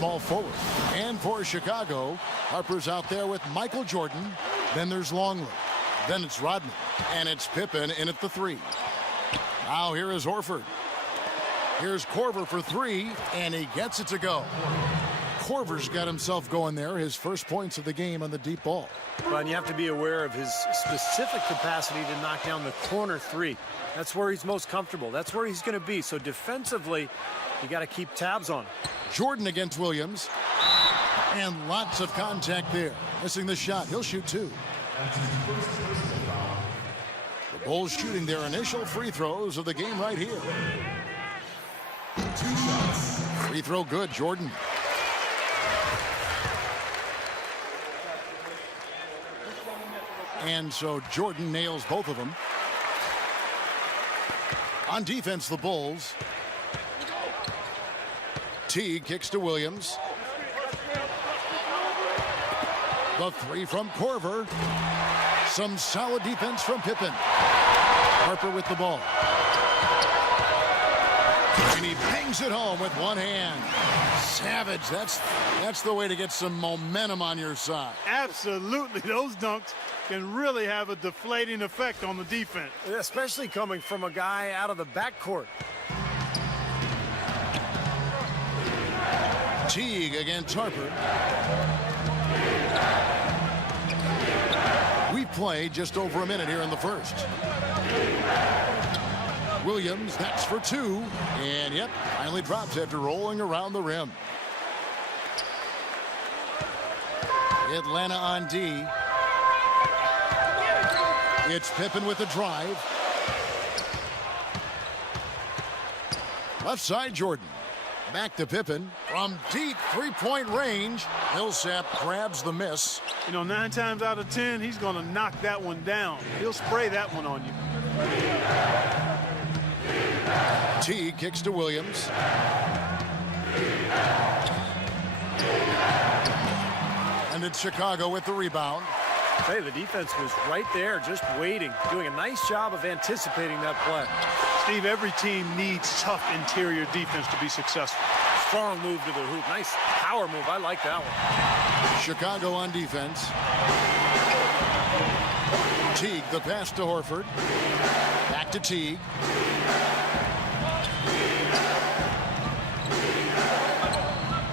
Ball forward. And for Chicago, Harper's out there with Michael Jordan. Then there's Longley. Then it's Rodman. And it's Pippen in at the 3. Now here is Horford. Here's Korver for 3, and he gets it to go. Korver's got himself going there, his first points of the game on the deep ball. But you have to be aware of his specific capacity to knock down the corner 3. That's where he's most comfortable. That's where he's going to be. So defensively, you got to keep tabs on him. Jordan against Williams. And lots of contact there. Missing the shot. He'll shoot 2. The Bulls shooting their initial free throws of the game right here. 2 shots. Free throw good, Jordan. And so Jordan nails both of them. On defense, the Bulls. Teague kicks to Williams. The 3 from Korver. Some solid defense from Pippen. Harper with the ball. And he bangs it home with one hand. Savage, that's the way to get some momentum on your side. Absolutely, those dunks can really have a deflating effect on the defense. Especially coming from a guy out of the backcourt. Teague against Harper. We've played just over a minute here in the first. Williams, that's for 2. And yep, finally drops after rolling around the rim. Atlanta on D. It's Pippen with the drive. Left side, Jordan. Back to Pippen from deep three-point range. Millsap grabs the miss. You know, 9 times out of 10, he's going to knock that one down. He'll spray that one on you. T kicks to Williams. And it's Chicago with the rebound. Hey, the defense was right there, just waiting, doing a nice job of anticipating that play. Steve, every team needs tough interior defense to be successful. Strong move to the hoop. Nice power move. I like that one. Chicago on defense. Teague, the pass to Horford. Back to Teague.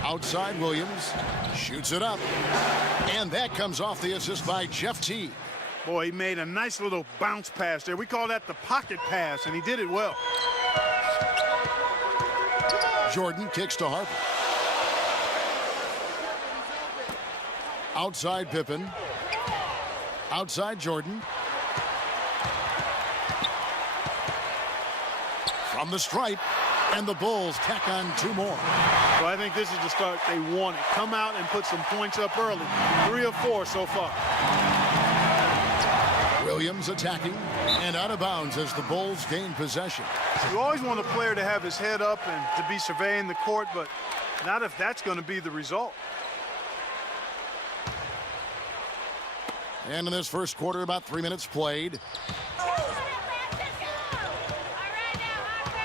Outside Williams. Shoots it up. And that comes off the assist by Jeff Teague. Boy, he made a nice little bounce pass there. We call that the pocket pass, and he did it well. Jordan kicks to Harper. Outside Pippen. Outside Jordan. From the stripe. And the Bulls tack on 2 more. So I think this is the start they wanted. Come out and put some points up early. 3 of 4 so far. Williams attacking and out of bounds as the Bulls gain possession. You always want a player to have his head up and to be surveying the court, but not if that's going to be the result. And in this first quarter, about 3 minutes played.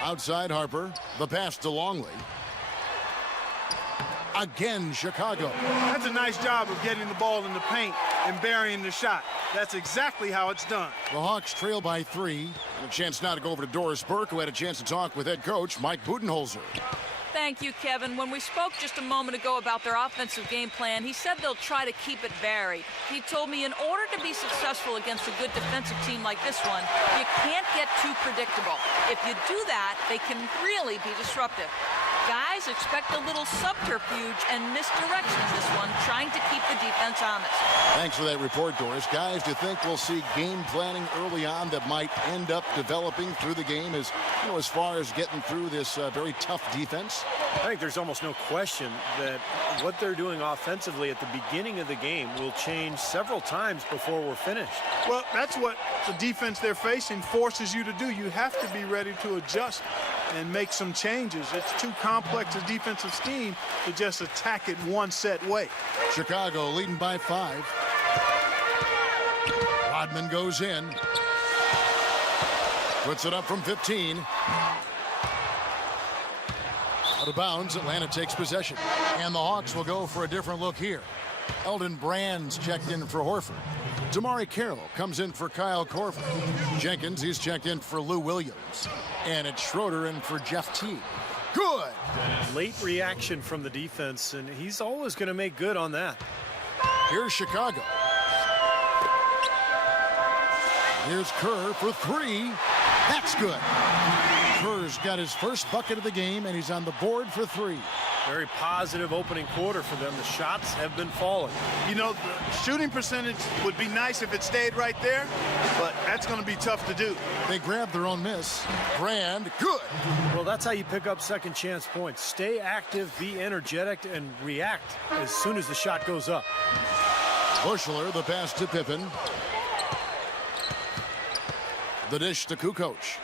Outside Harper, the pass to Longley. Again, Chicago. That's a nice job of getting the ball in the paint and burying the shot. That's exactly how it's done. The Hawks trail by 3. And a chance now to go over to Doris Burke, who had a chance to talk with head coach Mike Budenholzer. Thank you, Kevin. When we spoke just a moment ago about their offensive game plan, he said they'll try to keep it varied. He told me in order to be successful against a good defensive team like this one, you can't get too predictable. If you do that, they can really be disruptive. Guys, expect a little subterfuge and misdirection in this one, trying to keep the defense honest. Thanks for that report, Doris. Guys, do you think we'll see game planning early on that might end up developing through the game as far as getting through this very tough defense? I think there's almost no question that what they're doing offensively at the beginning of the game will change several times before we're finished. Well, that's what the defense they're facing forces you to do. You have to be ready to adjust and make some changes. It's too complex a defensive scheme to just attack it one set way. Chicago leading by 5. Rodman goes in. Puts it up from 15. Out of bounds, Atlanta takes possession. And the Hawks will go for a different look here. Elton Brand's checked in for Horford. Damari Carroll comes in for Kyle Korver. Jenkins, he's checked in for Lou Williams. And it's Schroeder in for Jeff Teague. Good. Late reaction from the defense, and he's always going to make good on that. Here's Chicago. Here's Kerr for three. That's good. Kerr's got his first bucket of the game, and he's on the board for three. Very positive opening quarter for them. The shots have been falling. You know, the shooting percentage would be nice if it stayed right there, but that's going to be tough to do. They grab their own miss. Brand, good. Well, that's how you pick up second chance points. Stay active, be energetic, and react as soon as the shot goes up. Bushler, the pass to Pippen. The dish to Kukoc.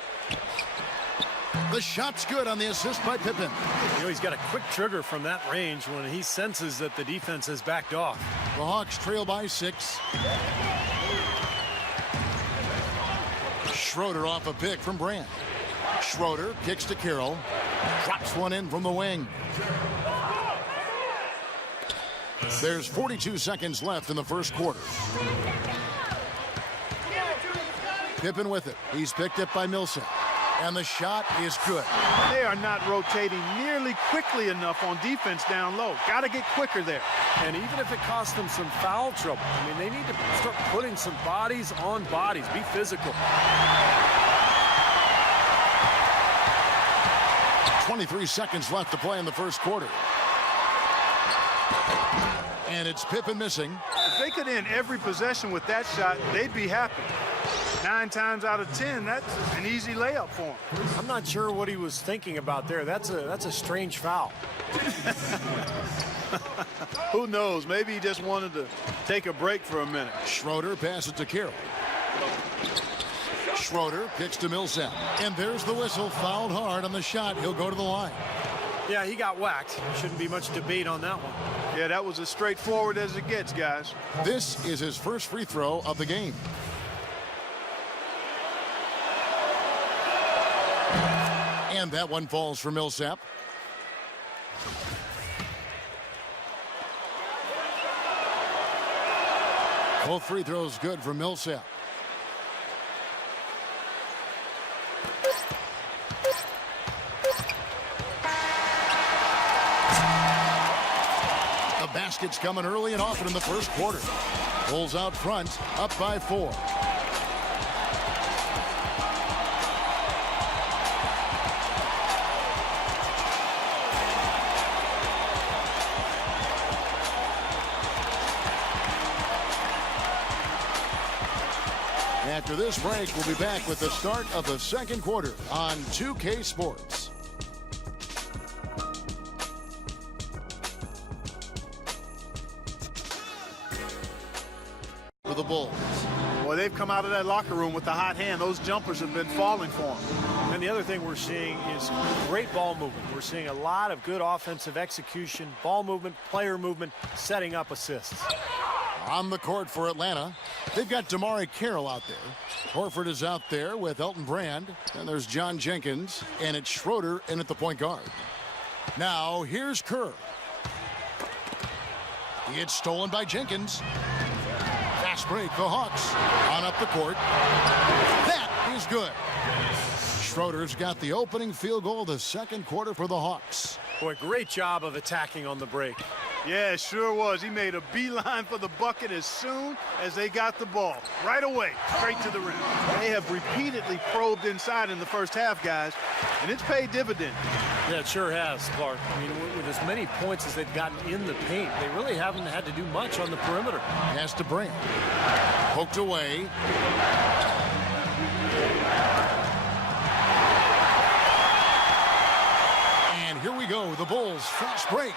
The shot's good on the assist by Pippen. You know, he's got a quick trigger from that range when he senses that the defense has backed off. The Hawks trail by 6. Schroeder off a pick from Brand. Schroeder kicks to Carroll. Drops one in from the wing. There's 42 seconds left in the first quarter. Pippen with it. He's picked up by Millsap. And the shot is good. They are not rotating nearly quickly enough on defense down low. Got to get quicker there. And even if it costs them some foul trouble, I mean, they need to start putting some bodies on bodies. Be physical. 23 seconds left to play in the first quarter. And it's Pippen missing. If they could end every possession with that shot, they'd be happy. 9 times out of 10, that's an easy layup for him. I'm not sure what he was thinking about there. That's a strange foul. Who knows? Maybe he just wanted to take a break for a minute. Schroeder passes to Carroll. Schroeder kicks to Millsap. And there's the whistle. Fouled hard on the shot. He'll go to the line. Yeah, he got whacked. Shouldn't be much debate on that one. Yeah, that was as straightforward as it gets, guys. This is his first free throw of the game. And that one falls for Millsap. Both free throws good for Millsap. The basket's coming early and often in the first quarter. Bulls out front, up by 4. After this break, we'll be back with the start of the second quarter on 2K Sports. For the Bulls. Boy, they've come out of that locker room with the hot hand. Those jumpers have been falling for them. And the other thing we're seeing is great ball movement. We're seeing a lot of good offensive execution, ball movement, player movement, setting up assists. On the court for Atlanta, they've got Damari Carroll out there. Horford is out there with Elton Brand. And there's John Jenkins. And it's Schroeder in at the point guard. Now, here's Kerr. It's stolen by Jenkins. Fast break, the Hawks on up the court. That is good. Schroeder's got the opening field goal of the second quarter for the Hawks. Boy, great job of attacking on the break. Yeah, it sure was. He made a beeline for the bucket as soon as they got the ball. Right away, straight to the rim. They have repeatedly probed inside in the first half, guys, and it's paid dividends. Yeah, it sure has, Clark. I mean, with as many points as they've gotten in the paint, they really haven't had to do much on the perimeter. Pass to Brand. Poked away. Here we go, the Bulls fast break,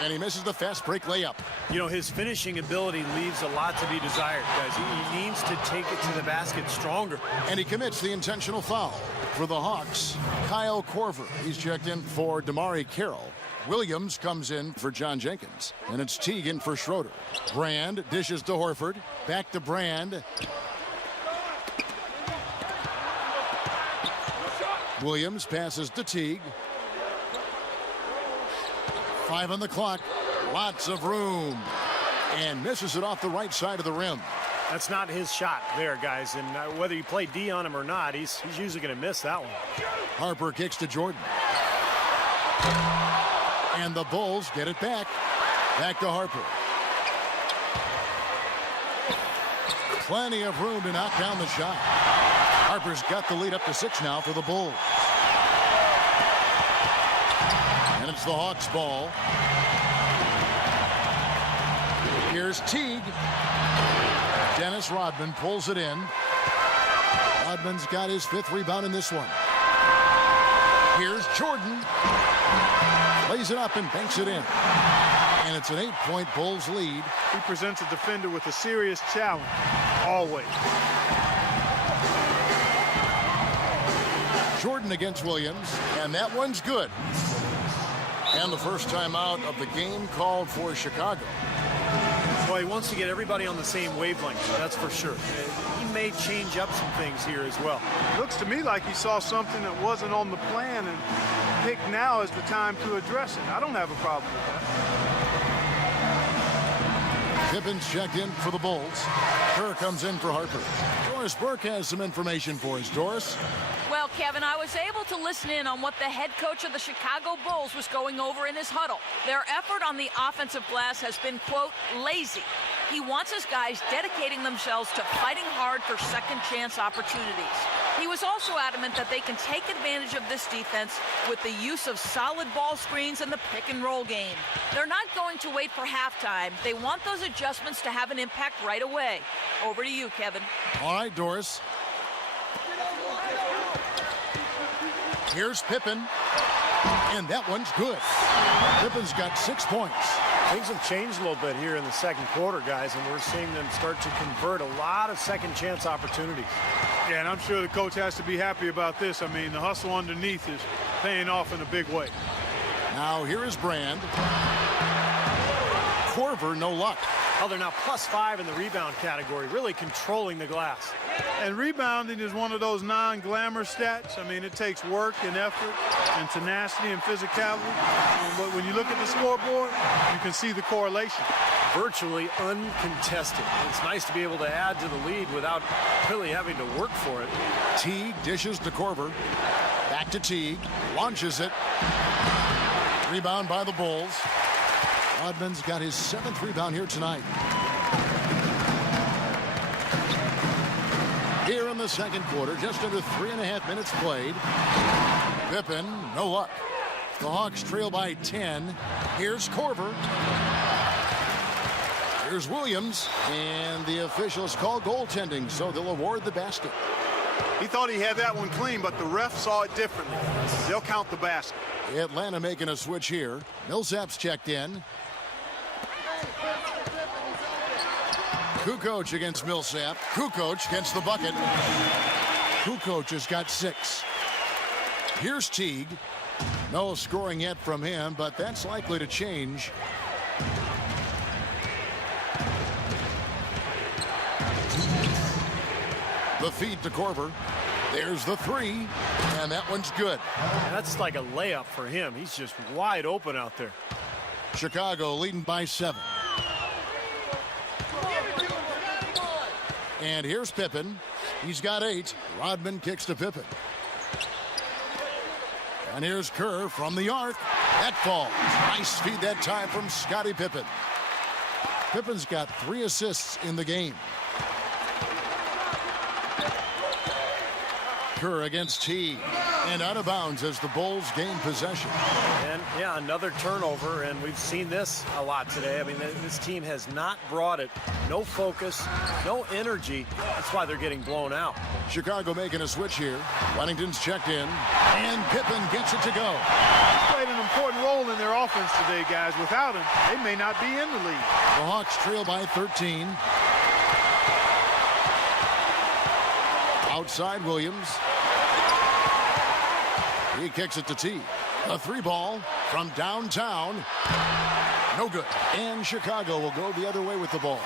and he misses the fast break layup. You know, his finishing ability leaves a lot to be desired, guys. He needs to take it to the basket stronger. And he commits the intentional foul for the Hawks. Kyle Korver, he's checked in for Damari Carroll. Williams comes in for John Jenkins, and it's Teague in for Schroeder. Brand dishes to Horford, back to Brand. Williams passes to Teague. 5 on the clock. Lots of room. And misses it off the right side of the rim. That's not his shot there, guys. And whether you play D on him or not, he's usually going to miss that one. Harper kicks to Jordan. And the Bulls get it back. Back to Harper. Plenty of room to knock down the shot. Harper's got the lead up to 6 now for the Bulls. And it's the Hawks' ball. Here's Teague. Dennis Rodman pulls it in. Rodman's got his 5th rebound in this one. Here's Jordan. Lays it up and banks it in. And it's an 8-point Bulls lead. He presents a defender with a serious challenge, always. Jordan against Williams, and that one's good. And the first time out of the game called for Chicago. Well, he wants to get everybody on the same wavelength, that's for sure. He may change up some things here as well. Looks to me like he saw something that wasn't on the plan and picked now as the time to address it. I don't have a problem with that. Pippen's checked in for the Bulls. Kerr comes in for Harper. Doris Burke has some information for us. Doris? Well, Kevin, I was able to listen in on what the head coach of the Chicago Bulls was going over in his huddle. Their effort on the offensive glass has been, quote, lazy. He wants his guys dedicating themselves to fighting hard for second chance opportunities. He was also adamant that they can take advantage of this defense with the use of solid ball screens and the pick and roll game. They're not going to wait for halftime. They want those adjustments to have an impact right away. Over to you, Kevin. All right, Doris. Here's Pippen. And that one's good. Pippen's got 6 points. Things have changed a little bit here in the second quarter, guys, and we're seeing them start to convert a lot of second chance opportunities. Yeah, and I'm sure the coach has to be happy about this. I mean, the hustle underneath is paying off in a big way. Now here is Brand. Korver, no luck. Oh, they're now +5 in the rebound category, really controlling the glass. And rebounding is one of those non-glamour stats. I mean, it takes work and effort and tenacity and physicality. But when you look at the scoreboard, you can see the correlation. Virtually uncontested. It's nice to be able to add to the lead without really having to work for it. Teague dishes to Korver. Back to Teague. Launches it. Rebound by the Bulls. Rodman's got his 7th rebound here tonight. Here in the second quarter, just under 3.5 minutes played. Pippen, no luck. The Hawks trail by 10. Here's Korver. Here's Williams. And the officials call goaltending, so they'll award the basket. He thought he had that one clean, but the ref saw it differently. They'll count the basket. Atlanta making a switch here. Millsap's checked in. Kukoc against Millsap. Kukoc gets the bucket. Kukoc has got 6. Here's Teague. No scoring yet from him, but that's likely to change. The feed to Korver. There's the 3, and that one's good. That's like a layup for him. He's just wide open out there. Chicago leading by 7. And here's Pippen. He's got 8. Rodman kicks to Pippen. And here's Kerr from the arc. That falls. Nice feed that time from Scottie Pippen. Pippen's got 3 assists in the game. Kerr against Teague. And out of bounds as the Bulls gain possession. And yeah, another turnover, and we've seen this a lot today. I mean, this team has not brought it. No focus, no energy. That's why they're getting blown out. Chicago making a switch here. Wennington's checked in. And Pippen gets it to go. He's played an important role in their offense today, guys. Without him, they may not be in the league. The Hawks trail by 13. Outside Williams. He kicks it to T. A 3-ball from downtown. No good. And Chicago will go the other way with the ball.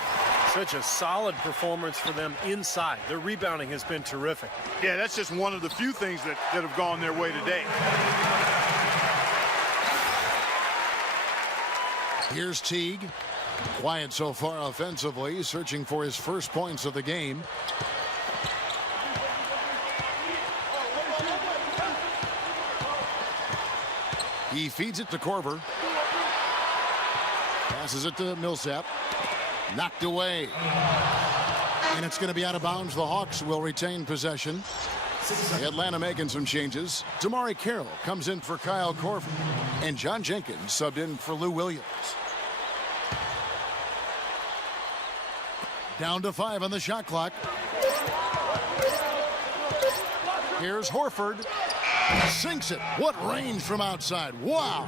Such a solid performance for them inside. Their rebounding has been terrific. Yeah, that's just one of the few things that have gone their way today. Here's Teague. Quiet so far offensively, searching for his first points of the game. He feeds it to Korver. Passes it to Millsap. Knocked away. And it's going to be out of bounds. The Hawks will retain possession. Atlanta making some changes. Damari Carroll comes in for Kyle Korver. And John Jenkins subbed in for Lou Williams. Down to 5 on the shot clock. Here's Horford. Sinks it. What range from outside. Wow.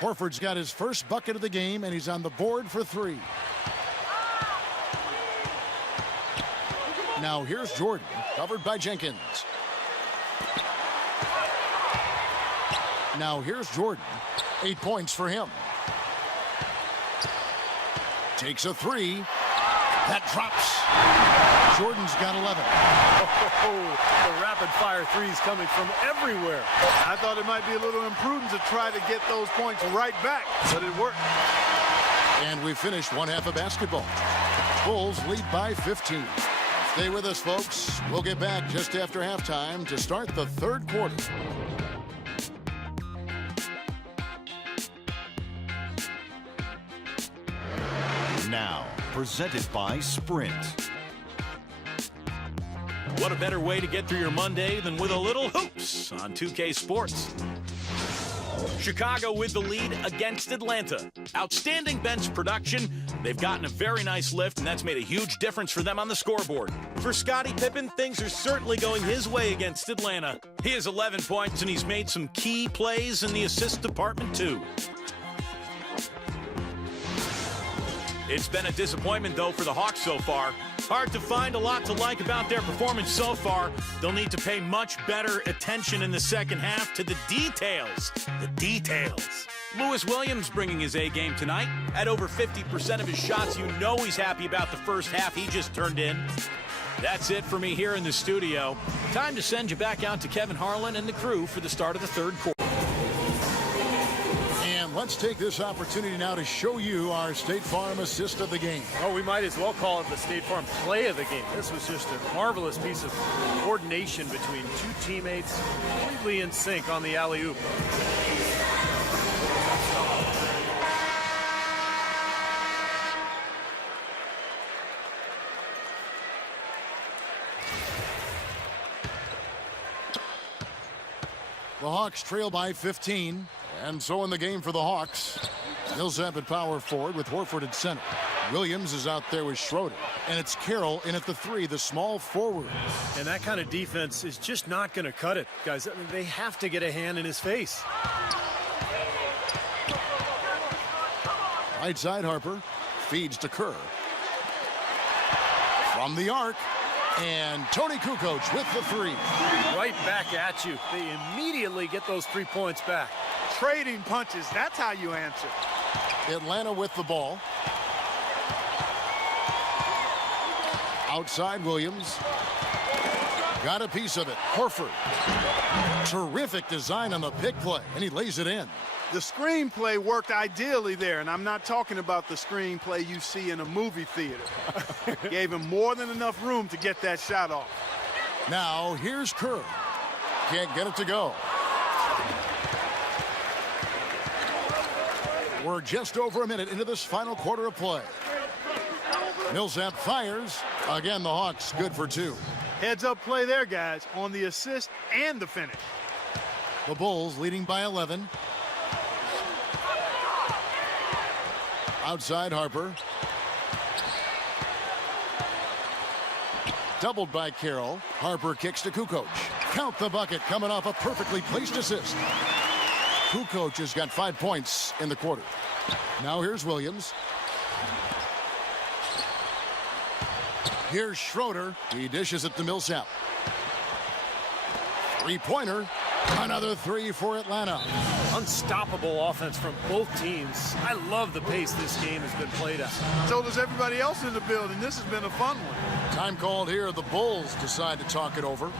Horford's got his first bucket of the game, and he's on the board for 3. Now here's Jordan, covered by Jenkins. Now here's Jordan. 8 points for him. Takes a 3. That drops. Jordan's got 11. The rapid-fire threes coming from everywhere. I thought it might be a little imprudent to try to get those points right back, but it worked. And we finished one half of basketball. Bulls lead by 15. Stay with us, folks. We'll get back just after halftime to start the third quarter. Now, presented by Sprint. What a better way to get through your Monday than with a little hoops on 2K Sports. Chicago with the lead against Atlanta. Outstanding bench production. They've gotten a very nice lift, and that's made a huge difference for them on the scoreboard. For Scottie Pippen, things are certainly going his way against Atlanta. He has 11 points, and he's made some key plays in the assist department, too. It's been a disappointment, though, for the Hawks so far. Hard to find a lot to like about their performance so far. They'll need to pay much better attention in the second half to the details. The details. Lewis Williams bringing his A game tonight. At over 50% of his shots, you know he's happy about the first half he just turned in. That's it for me here in the studio. Time to send you back out to Kevin Harlan and the crew for the start of the third quarter. And let's take this opportunity now to show you our State Farm assist of the game. Oh, we might as well call it the State Farm play of the game. This was just a marvelous piece of coordination between two teammates, completely in sync on the alley-oop. The Hawks trail by 15. And so in the game for the Hawks, Millsap at power forward with Horford at center. Williams is out there with Schroeder. And it's Carroll in at the 3, the small forward. And that kind of defense is just not going to cut it, guys. I mean, they have to get a hand in his face. Right side, Harper feeds to Kerr. From the arc. And Tony Kukoc with the 3. Right back at you. They immediately get those 3 points back. Trading punches, that's how you answer. Atlanta with the ball. Outside Williams. Got a piece of it. Horford. Terrific design on the pick play, and he lays it in. The screenplay worked ideally there, and I'm not talking about the screenplay you see in a movie theater. Gave him more than enough room to get that shot off. Now here's Kerr. Can't get it to go. We're just over a minute into this final quarter of play. Millsap fires. Again, the Hawks good for 2. Heads up play there, guys, on the assist and the finish. The Bulls leading by 11. Outside Harper. Doubled by Carroll. Harper kicks to Kukoc. Count the bucket coming off a perfectly placed assist. Kukoc has got 5 points in the quarter. Now here's Williams. Here's Schroeder. He dishes it to Millsap. 3-pointer. Another 3 for Atlanta. Unstoppable offense from both teams. I love the pace this game has been played at. So does everybody else in the building. This has been a fun one. Time called here. The Bulls decide to talk it over.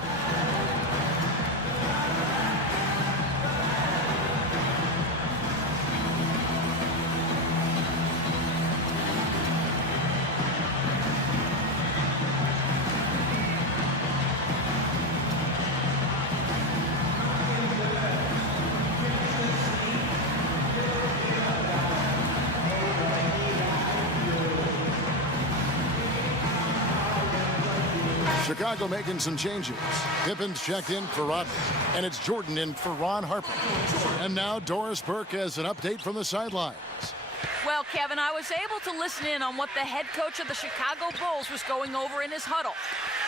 Chicago making some changes. Pippen's checked in for Rodman, and it's Jordan in for Ron Harper. And now Doris Burke has an update from the sidelines. Well, Kevin, I was able to listen in on what the head coach of the Chicago Bulls was going over in his huddle.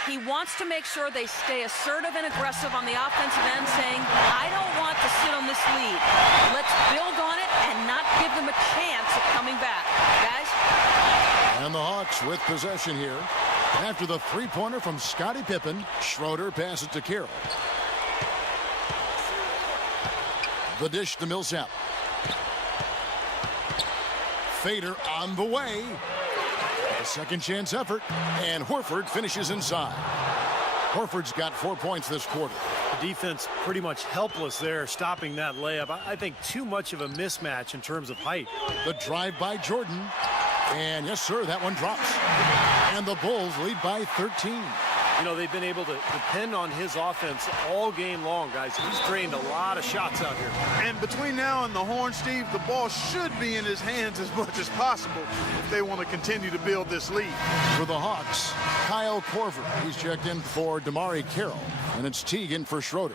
He wants to make sure they stay assertive and aggressive on the offensive end, saying, I don't want to sit on this lead. Let's build on it and not give them a chance at coming back. Guys? And the Hawks with possession here. After the three-pointer from Scottie Pippen, Schroeder passes to Carroll. The dish to Millsap. Fader on the way. A second chance effort, and Horford finishes inside. Horford's got 4 points this quarter. The defense pretty much helpless there, stopping that layup. I think too much of a mismatch in terms of height. The drive by Jordan. And yes, sir, that one drops. And the Bulls lead by 13. You know, they've been able to depend on his offense all game long, guys. He's drained a lot of shots out here. And between now and the horn, Steve, the ball should be in his hands as much as possible if they want to continue to build this lead. For the Hawks, Kyle Korver. He's checked in for Damari Carroll. And it's Teague in for Schroeder.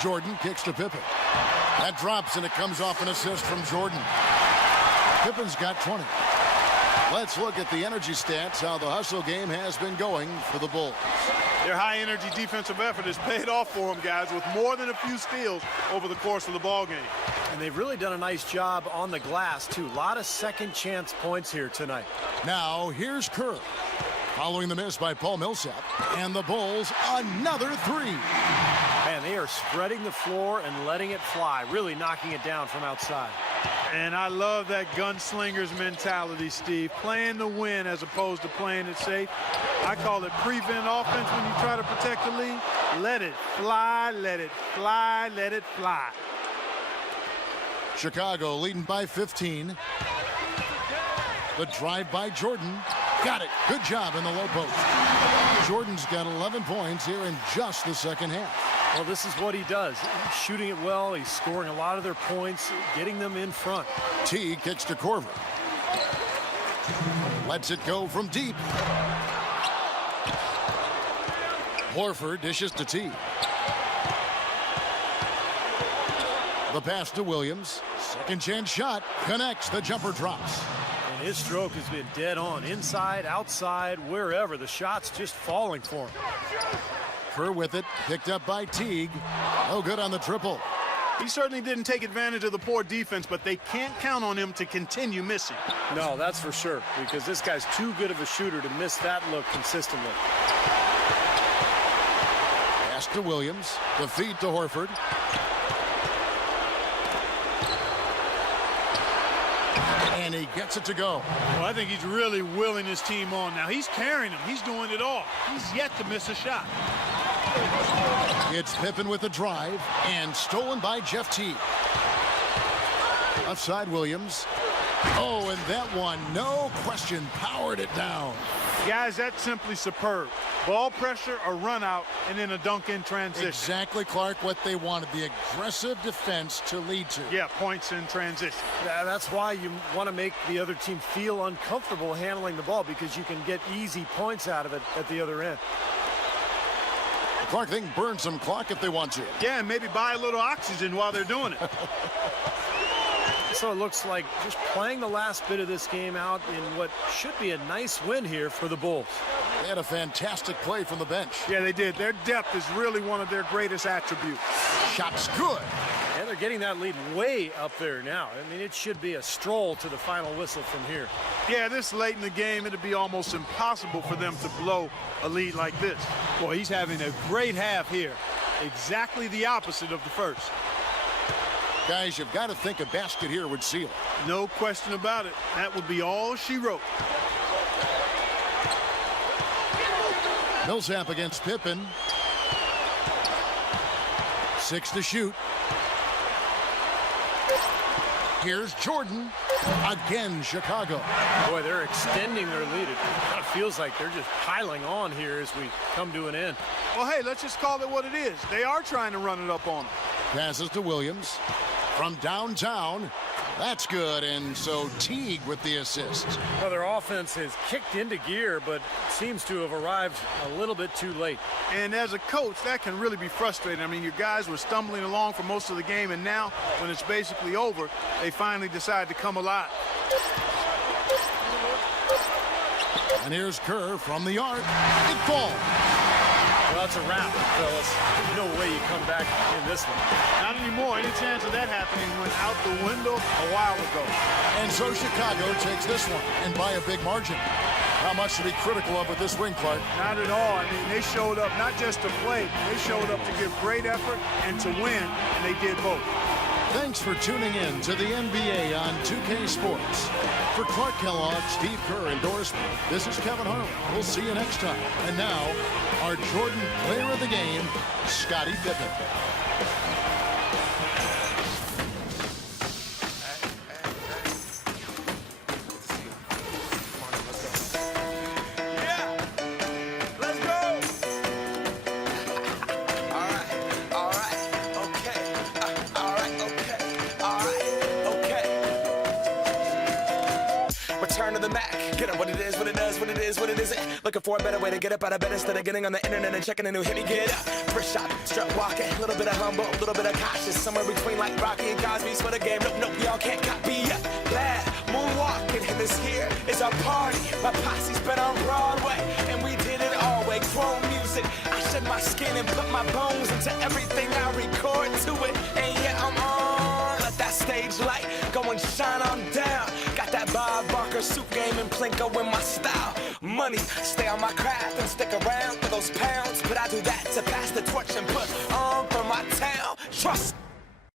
Jordan kicks to Pippen. That drops, and it comes off an assist from Jordan. Pippen's got 20. Let's look at the energy stats, how the hustle game has been going for the Bulls. Their high-energy defensive effort has paid off for them, guys, with more than a few steals over the course of the ball game. And they've really done a nice job on the glass, too. A lot of second chance points here tonight. Now, here's Kerr. Following the miss by Paul Millsap. And the Bulls, another three. Man, they are spreading the floor and letting it fly, really knocking it down from outside. And I love that gunslinger's mentality, Steve. Playing to win as opposed to playing it safe. I call it prevent offense when you try to protect the lead. Let it fly, let it fly, let it fly. Chicago leading by 15. The drive by Jordan. Got it. Good job in the low post. Jordan's got 11 points here in just the second half. Well, this is what he does. He's shooting it well. He's scoring a lot of their points, getting them in front. Teague kicks to Korver. Lets it go from deep. Horford dishes to Teague. The pass to Williams. Second chance shot. Connects. The jumper drops. And his stroke has been dead on. Inside, outside, wherever. The shot's just falling for him. Kerr with it. Picked up by Teague. No good on the triple. He certainly didn't take advantage of the poor defense, but they can't count on him to continue missing. No, that's for sure, because this guy's too good of a shooter to miss that look consistently. Pass to Williams. The feed to Horford. And he gets it to go. Well, I think he's really willing his team on now. He's carrying them. He's doing it all. He's yet to miss a shot. It's Pippen with the drive and stolen by Jeff Teague. Left side Williams. Oh, and that one, no question, powered it down. Guys, that's simply superb. Ball pressure, a run out, and then a dunk in transition. Exactly, Clark, what they wanted, the aggressive defense to lead to. Yeah, points in transition. That's why you want to make the other team feel uncomfortable handling the ball, because you can get easy points out of it at the other end. Clark, they can burn some clock if they want to. Yeah, and maybe buy a little oxygen while they're doing it. So it looks like just playing the last bit of this game out in what should be a nice win here for the Bulls. They had a fantastic play from the bench. Yeah, they did. Their depth is really one of their greatest attributes. Shots good. And they're getting that lead way up there now. I mean, it should be a stroll to the final whistle from here. Yeah, this late in the game, it'd be almost impossible for them to blow a lead like this. Boy, he's having a great half here. Exactly the opposite of the first. Guys, you've got to think a basket here would seal. No question about it. That would be all she wrote. Millsap against Pippen. 6 to shoot. Here's Jordan. Again, Chicago. Boy, they're extending their lead. It kind of feels like they're just piling on here as we come to an end. Well, hey, let's just call it what it is. They are trying to run it up on them. Passes to Williams. From downtown. That's good, and so Teague with the assist. Well, their offense has kicked into gear, but seems to have arrived a little bit too late. And as a coach, that can really be frustrating. I mean, your guys were stumbling along for most of the game, and now, when it's basically over, they finally decide to come alive. And here's Kerr from the arc. It falls. Well, that's a wrap, fellas. There's no way you come back in this one. Not anymore. Any chance of that happening went out the window a while ago. And so Chicago takes this one, and by a big margin. How much to be critical of with this win, Clark? Not at all. I mean, they showed up not just to play, they showed up to give great effort and to win, and they did both. Thanks for tuning in to the NBA on 2K Sports. For Clark Kellogg, Steve Kerr endorsement, this is Kevin Harlan. We'll see you next time. And now, our Jordan player of the game, Scottie Pippen. Return to the Mac. Get up what it is, what it does, what it is, what it isn't. Looking for a better way to get up out of bed instead of getting on the internet and checking a new hit. Me get up. First shot, strut walking. A little bit of humble, a little bit of cautious. Somewhere between like Rocky and Cosby's for the game. Nope, nope, y'all can't copy yet. Glad moonwalking. And this here is our party. My posse's been on Broadway. And we did it all way. Chrome music. I shed my skin and put my bones into everything I record to it. And yeah, I'm on. Let that stage light go and shine on down. Got that Bob Barker suit game and Plinko in my style. Money, stay on my craft and stick around.